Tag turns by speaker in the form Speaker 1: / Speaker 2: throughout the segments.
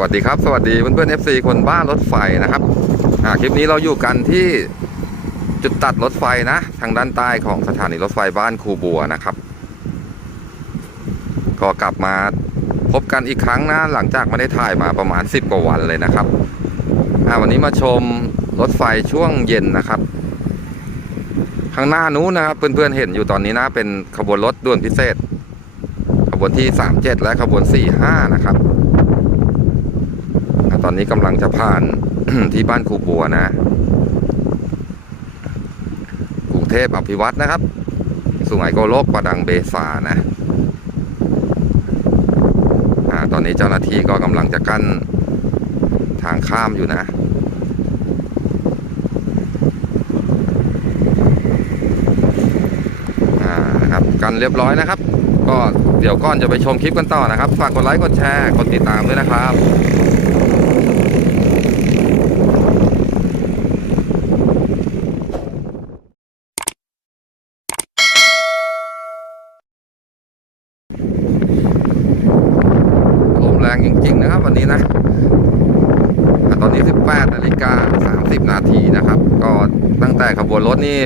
Speaker 1: วัสดีครับ สวัสดีเพื่อนๆ FC คนบ้านรถไฟนะครับคลิปนี้เราอยู่กันที่จุดตัดรถไฟนะ ทางด้านใต้ของสถานีรถไฟบ้านคูบัวนะครับ ก็กลับมาพบกันอีกครั้งนะหลังจากไม่ได้ถ่ายมาประมาณ 10 กว่าวันเลยนะครับวันนี้มาชมรถไฟช่วงเย็นนะครับข้างหน้านู้นนะครับเพื่อนๆเห็นอยู่ตอนนี้นะเป็นขบวนรถด่วนพิเศษ ขบวนที่ 37 และขบวน 45 นะครับ อะตอนนี้กำลังจะผ่านที่บ้านครูบัวนะ กรุงเทพอภิวัตนะครับ สุไหงโกโลกประดังเบซานะอ่าตอนนี้เจ้าหน้าที่ก็กำลังจะกั้นทางข้ามอยู่นะอ่านะครับกันเรียบร้อยนะครับ ก็เดี๋ยวก่อนจะไปชมคลิปกันต่อนะครับ ฝากกดไลค์กดแชร์กดติดตามด้วยนะครับ ลมแรงจริงๆนะครับวันนี้นะอะตอนนี้ 18นาฬิกา30 นาทีนะครับ ก็ตั้งแต่ขบว นี่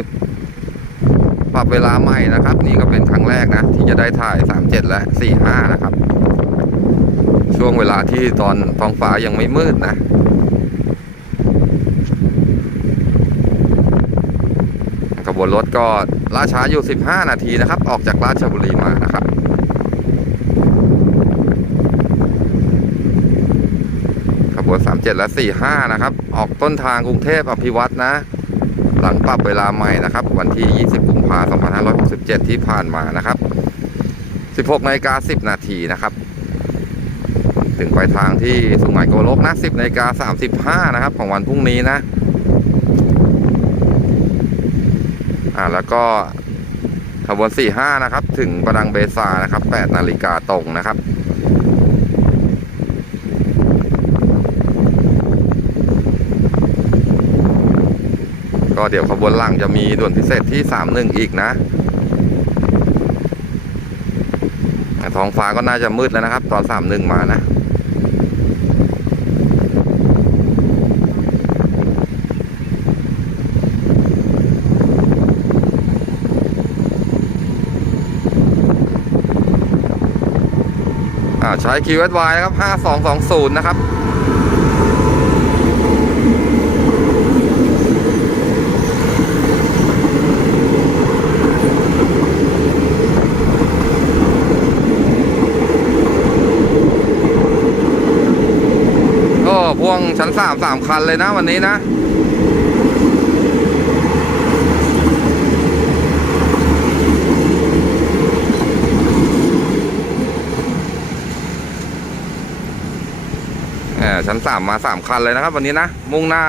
Speaker 1: ปรับเวลาใหม่นะครับ นี่ก็เป็นครั้งแรกนะ ที่จะได้ถ่าย 37 และ 45 นะครับ ช่วงเวลาที่ตอนท้องฟ้ายังไม่มืดนะขบวนรถก็ล่าช้าอยู่ 15 นาทีนะครับ ออกจากราชบุรีมานะครับขบวน37 และ 45 นะครับ ออกต้นทางกรุงเทพอภิวัตนะ หลังปรับเวลาใหม่นะครับ วันที่ 20 กุมภาพันธ์2567 ที่ผ่านมานะครับ 16นาฬิกา10 นาทีนะครับ ถึงไปทางที่สุไหงโกลกนะ 10นาฬิกา35 นะครับ ของวันพรุ่งนี้นะ อ่าแล้วก็ขบวน 45 นะครับ ถึงประดังเบซานะครับ 8 นาฬิกาตรงนะครับ ก็เดี๋ยวขบวนหลังจะมีด่วนพิเศษที่31อีกนะท้องฟ้าก็น่าจะมืดแล้วนะครับ ตอน31มานะอ่าใช้ QSY นะครับ 5220 นะครับ ก็พ่ วงชั้นสามสามคันเลยนะวันนี้นะแออชั้นสามมาสามคันเลยนะครับ วันนี้นะ มุ่งหน้า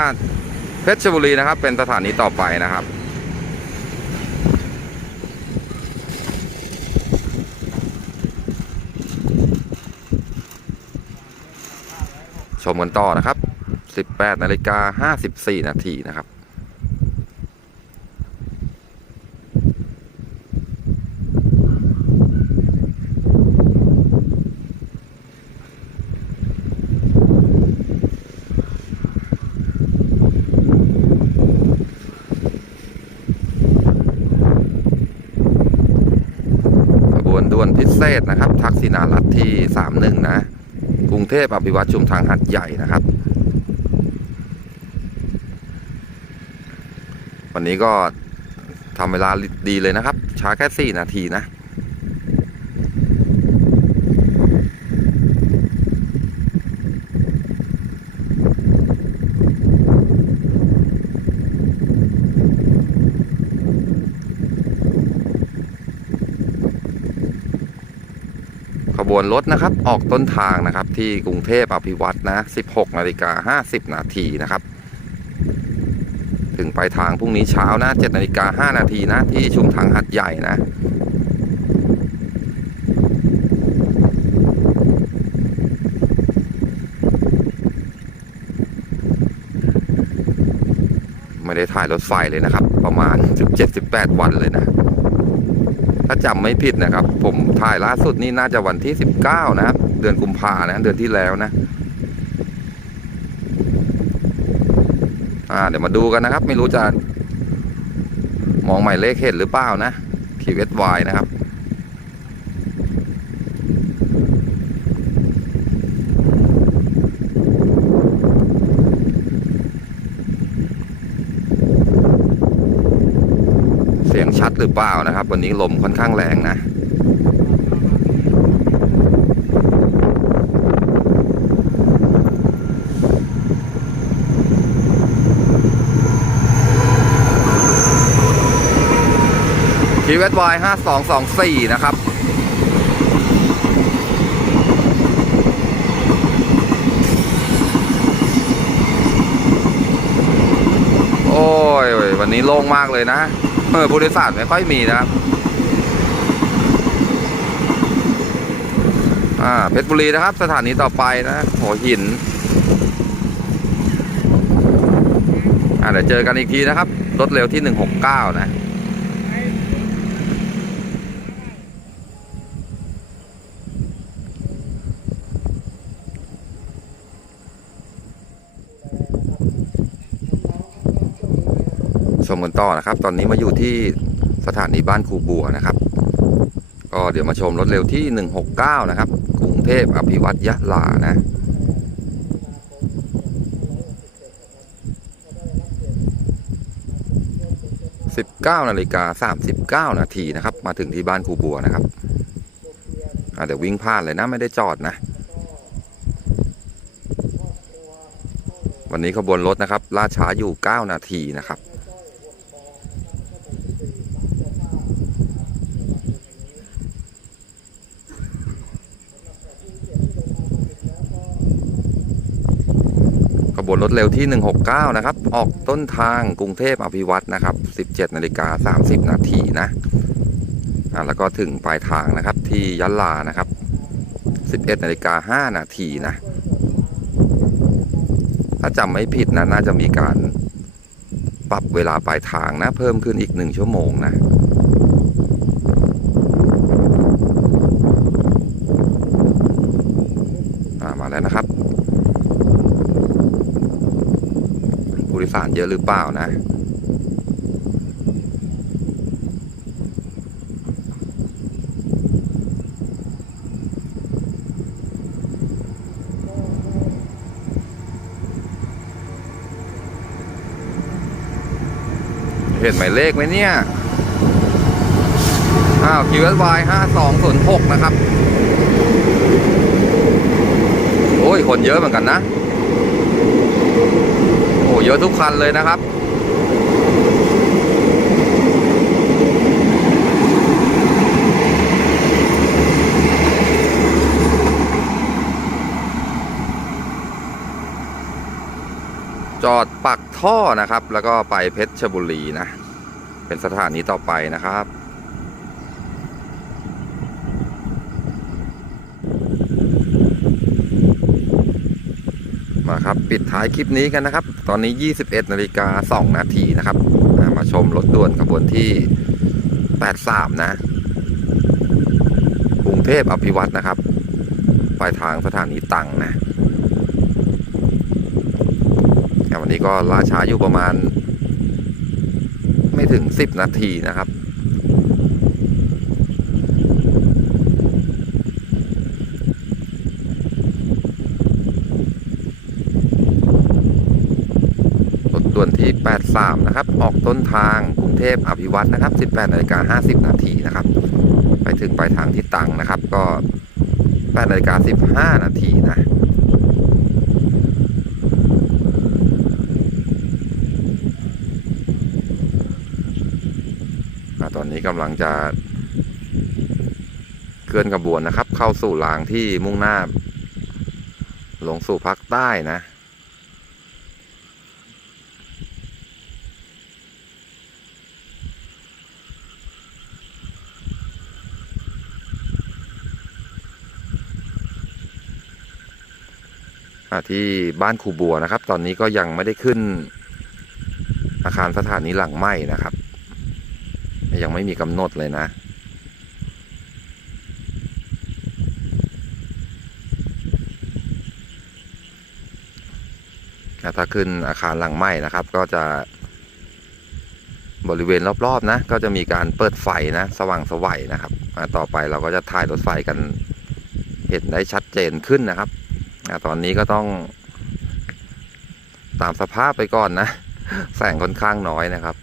Speaker 1: เพชรบุรีนะครับ เป็นสถานีต่อไปนะครับ ชมกันต่อนะครับ 18นาฬิกา54 นาทีนะครับวนด่วนพิเศษนะครับ ทักษิณารัฐที่ 31 นะ เทพอภิวัตชุมทางหัดใหญ่นะครับ วันนี้ก็ทำเวลาดีเลยนะครับ ช้าแค่ 4 นาทีนะ บวนรถนะครับ ออกต้นทางนะครับ ที่กรุงเทพอภิวัตนะ 16นาฬิกา50 นาทีนะครับ ถึงไปลายทางพรุ่งนี้เช้านะ7นาฬิกา5นาทีนะ ที่ชุมทางหัดใหญ่นะไม่ได้ถ่ายรถไฟเลยนะครับ ประมาณ 17-18 วันเลยนะ ถ้าจำไม่ผิดนะครับ ผมถ่ายล่าสุดนี่น่าจะวันที่สิบเก้านะครับ เดือนกุมภานะเดือนที่แล้วนะเดี๋ยวมาดูกันนะครับ ไม่รู้จะมองใหม่เลขเห็ดหรือเปล่านะคีเวสวายนะครับ หรือเปล่านะครับ วันนี้ลมค่อนข้างแรงนะทีเวสวายห้าสองสองสี่นะครับโอ้ยวันนี้โล่งมากเลยนะ เออผู้โดยสารไม่ค่อยมีนะครับ อ่าเพชรบุรีนะครับ สถานีต่อไปนะหัวหิน อ่าเดี๋ยวเจอกันอีกทีนะครับ รถเร็วที่ 169 นะ ชมกันต่อนะครับ ตอนนี้มาอยู่ที่สถานีบ้านครูบัวนะครับ ก็เดี๋ยวมาชมรถเร็วที่ 169 นะครับ กรุงเทพอภิวัตยะลานะ19นาฬิกา39นาทีนะครับ มาถึงที่บ้านครูบัวนะครับเดี๋ยววิ่งผ่านเลยนะไม่ได้จอดนะ วันนี้ขบวนรถนะครับล่าช้าอยู่9นาทีนะครับ ขบวน รถเร็วที่ 169 นะครับ ออกต้นทางกรุงเทพอภิวัตนะครับ 17นาฬิกา30 นาทีนะอ่าแล้วก็ถึงปลายทางนะครับที่ยะลานะครับ 11นาฬิกา5นาทีนะ ถ้าจำไม่ผิดนะน่าจะมีการปรับเวลาปลายทางนะ เพิ่มขึ้นอีกหนึ่งชั่วโมงนะมาแล้วนะครับ ผู้โดยสารเยอะหรือเปล่านะ เห็นหมายเลขไหมเนี่ย อ้าว QSY 5206 นะครับ โอ้ย คนเยอะเหมือนกันนะ เยอะทุกคันเลยนะครับ จอดปักท่อนะครับ แล้วก็ไปเพชรบุรีนะ เป็นสถานีต่อไปนะครับ มาครับ ปิดท้ายคลิปนี้กันนะครับ ตอนนี้ 21นาฬิกา2นาทีนะครับ มาชมรถด่วนขบวนที่ 83 นะกรุงเทพอภิวัตนะครับปลายทางสถานีตังนะแต่วันนี้ก็ล่าช้าอยู่ประมาณ ไม่ถึง 10 นาทีนะครับ รถด่วนที่ 83 นะครับ ออกต้นทางกรุงเทพอภิวัตนะครับ 18นาฬิกา50 นาทีนะครับ ไปถึงปลายทางที่ตังนะครับ ก็8นาฬิกา15 นาทีนะตอนนี้กำลังจะเคลื่อนขบวนนะครับ เข้าสู่รางที่มุ่งหน้า ลงสู่ภาคใต้นะ ที่บ้านครูบัวนะครับ ตอนนี้ก็ยังไม่ได้ขึ้น อาคารสถานีหลังใหม่นะครับ ยังไม่มีกำหนดเลยนะถ้าขึ้นอาคารหลังใหม่นะครับ ก็จะบริเวณรอบๆนะ ก็จะมีการเปิดไฟนะ สว่างสวัยนะครับต่อไปเราก็จะถ่ายรถไฟกัน เห็นได้ชัดเจนขึ้นนะครับ ตอนนี้ก็ต้อง ตามสภาพไปก่อนนะ แสงค่อนข้างน้อยนะครับ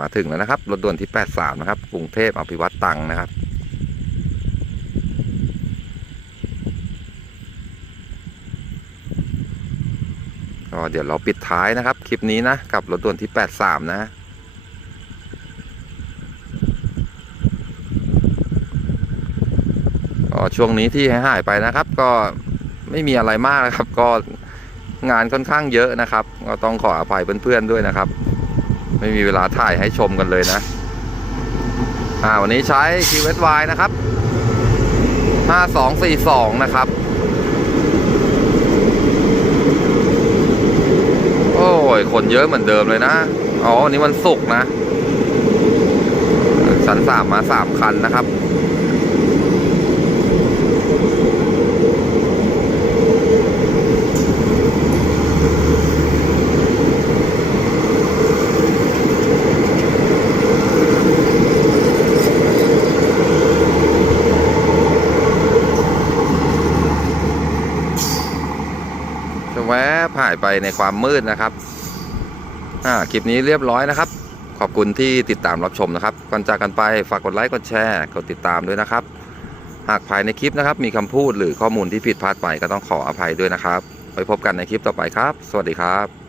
Speaker 1: มาถึงแล้วนะครับ รถด่วนที่ 83 นะครับ กรุงเทพอภิวัตตังนะครับก็เดี๋ยวเราปิดท้ายนะครับ คลิปนี้นะ กับรถด่วนที่ 83 นะ ช่วงนี้ที่หายไปนะครับ ก็ไม่มีอะไรมากนะครับ ก็งานค่อนข้างเยอะนะครับ ก็ต้องขออภัยเพื่อนๆด้วยนะครับ ไม่มีเวลาถ่ายให้ชมกันเลยนะอ่าวันนี้ใช้ QSY นะครับ 5242 นะครับ โอ้ย คนเยอะเหมือนเดิมเลยนะ อ๋อวันนี้วันศุกร์นะชั้นสามมาสามคันนะครับ จะแวบหายไป ในความมืดนะครับคลิปนี้เรียบร้อยนะครับ ขอบคุณที่ติดตามรับชมนะครับ ก่อนจากกันไปฝากกดไลค์กดแชร์กดติดตามด้วยนะครับ หากภายในคลิปนะครับ มีคำพูดหรือข้อมูลที่ผิดพลาดไปก็ต้องขออภัยด้วยนะครับไว้พบกันในคลิปต่อไปครับ สวัสดีครับ